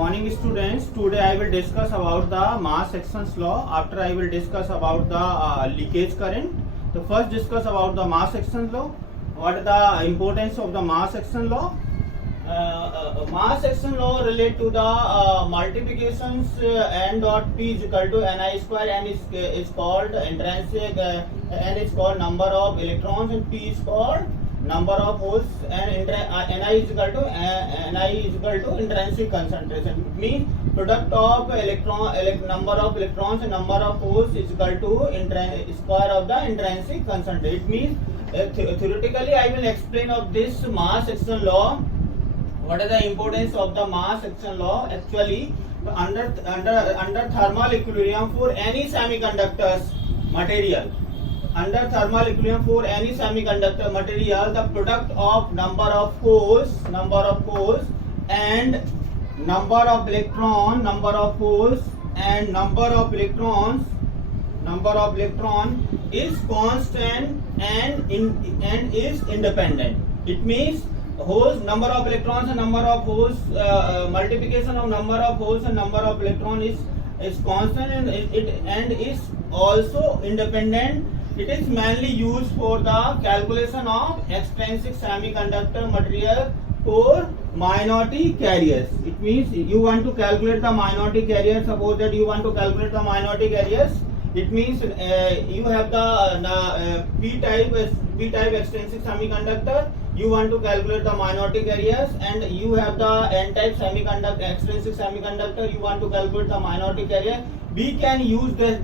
morning students. Today I will discuss about the mass actions law. After I will discuss about the leakage current. So first discuss about the mass action law. What is the importance of the mass action law? Mass action law relate to the multiplications n dot p is equal to ni square. N is called intrinsic, n is called number of electrons, and p is called number of holes, and ni is equal to intrinsic concentration. It means product of number of electrons and number of holes is equal to square of the intrinsic concentration. It means theoretically I will explain of this mass action law. What is the importance of the mass action law? Actually, under thermal equilibrium for any semiconductors material, under thermal equilibrium for any semiconductor material, the product of number of holes and number of electron, number of holes and number of electron is constant and is independent. It means holes, number of electrons and number of holes, multiplication of number of holes and number of electron is constant and is also independent. It is mainly used for the calculation of extrinsic semiconductor material for minority carriers. It means you want to calculate the minority carriers. Suppose that you want to calculate the minority carriers. It means you have the p-type extrinsic semiconductor. You want to calculate the minority carriers, and you have the n-type extrinsic semiconductor. You want to calculate the minority carrier. We can use this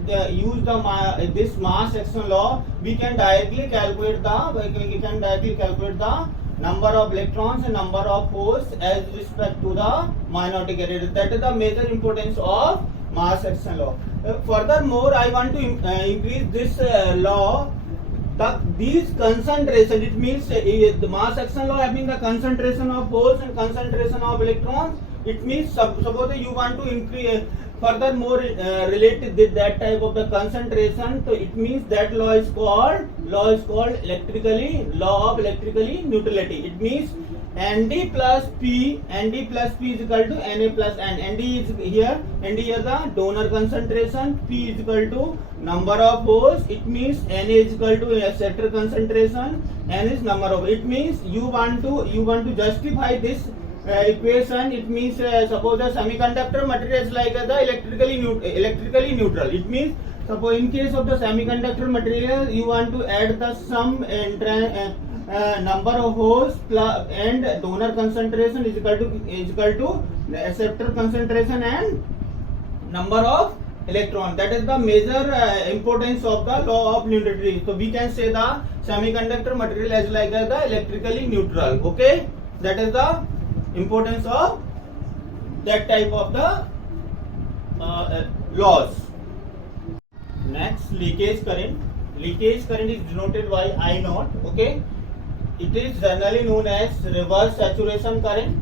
mass action law. We can directly calculate the number of electrons and number of holes as respect to the minority carrier. That is the major importance of mass action law. Furthermore, I want to increase this law. These concentration, it means the mass action law having the concentration of holes and concentration of electrons. It means suppose you want to increase furthermore related with that type of the concentration. So it means that law is called law of electrically neutrality. It means Nd plus P is equal to Na plus N. Nd is here the donor concentration, P is equal to number of holes. It means Na is equal to acceptor concentration, N is number of. It means you want to justify this equation. It means suppose the semiconductor material is like the electrically neutral. It means suppose in case of the semiconductor material you want to add the sum number of holes and donor concentration is equal to acceptor concentration and number of electron. That is the major importance of the law of neutrality. So we can say the semiconductor material as like the electrically neutral. Okay, that is the importance of that type of the laws. Next, leakage current. Leakage current is denoted by I naught. Okay, it is generally known as reverse saturation current,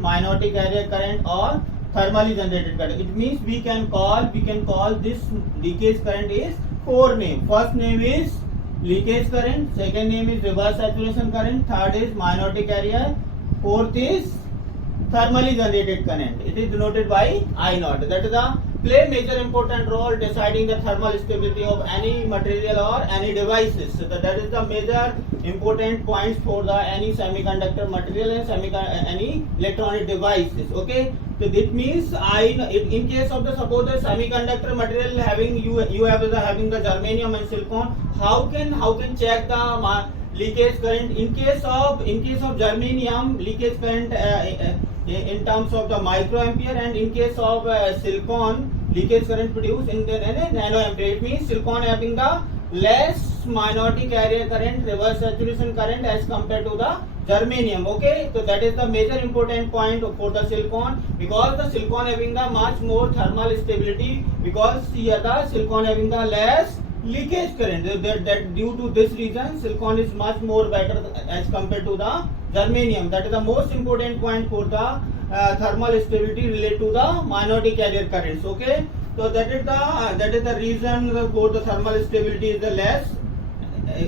minority carrier current, or thermally generated current. It means we can call this leakage current is four names. First name is leakage current, second name is reverse saturation current, third is minority carrier, fourth is thermally generated current. It is denoted by I naught. That is the play major important role deciding the thermal stability of any material or any devices. So that is the major important points for the any semiconductor material and any electronic devices. Okay, so that means in case of the suppose the semiconductor material having you have having the germanium and silicon, how can check the leakage current? In case of germanium, leakage current in terms of the microampere, and in case of silicon, leakage current produced in the nanoampere. It means silicon having the less minority carrier current, reverse saturation current as compared to the germanium. Okay, so that is the major important point for the silicon, because the silicon having the much more thermal stability, because here the silicon having the less leakage current. That due to this reason silicon is much more better as compared to the germanium. That is the most important point for the thermal stability related to the minority carrier currents. Okay, so that is the reason for the thermal stability is the less,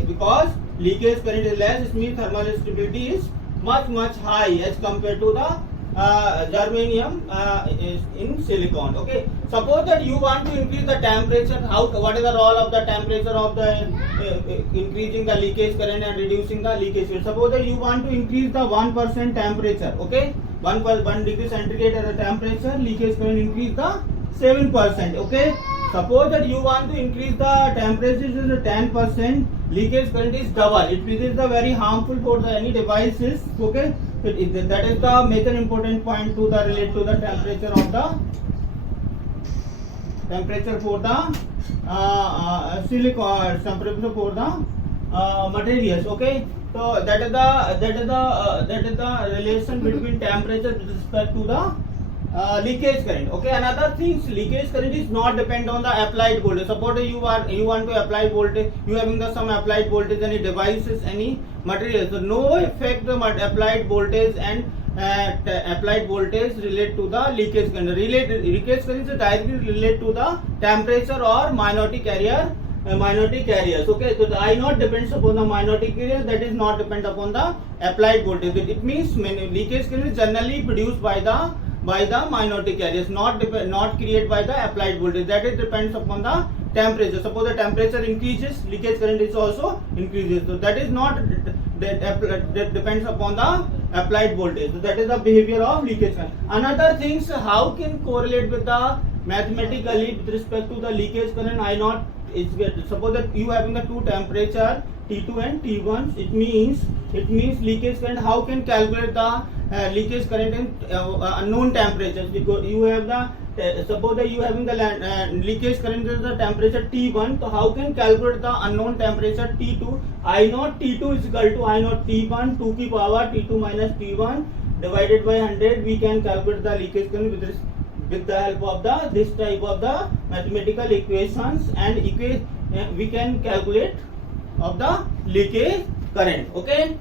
because leakage current is less. It means thermal stability is much high as compared to the germanium is in silicon. Okay, suppose that you want to increase the temperature. What is the role of the temperature of the increasing the leakage current and reducing the leakage current? Suppose that you want to increase the 1% temperature. Okay, 1 degree centigrade as the temperature, leakage current increase the 7%. Okay, suppose that you want to increase the temperature to the 10%, leakage current is double. It is the very harmful for the any devices. Okay, so that is the major important point to the relate to the temperature of the temperature for the silicon, temperature for the materials. Okay, so that is the relation between temperature with respect to the leakage current. Okay, another thing, leakage current is not depend on the applied voltage. Suppose you want to apply voltage, you having the some applied voltage, any devices, any material, so no effect the applied voltage and applied voltage relate to the leakage current. Leakage current is directly relate to the temperature or minority carrier. Minority carriers. Okay, so the I naught depends upon the minority carrier, that is not depend upon the applied voltage. It means leakage current is generally produced by the minority carriers, not created by the applied voltage. That it depends upon the temperature. Suppose the temperature increases, leakage current is also increases. So that is not that depends upon the applied voltage. So that is the behavior of leakage current. Another things, how can correlate with the mathematically with respect to the leakage current I naught is suppose that you having the two temperature T2 and T1. It means leakage current. How can calculate the leakage current in unknown temperatures? Because you have the suppose that you having the leakage current is the temperature T1. So how can calculate the unknown temperature T2? I naught T2 is equal to I naught T1 2 की power T2 minus T1 divided by 100. We can calculate the leakage current with the help of this type of the mathematical equations, and we can calculate of the leakage current. Okay.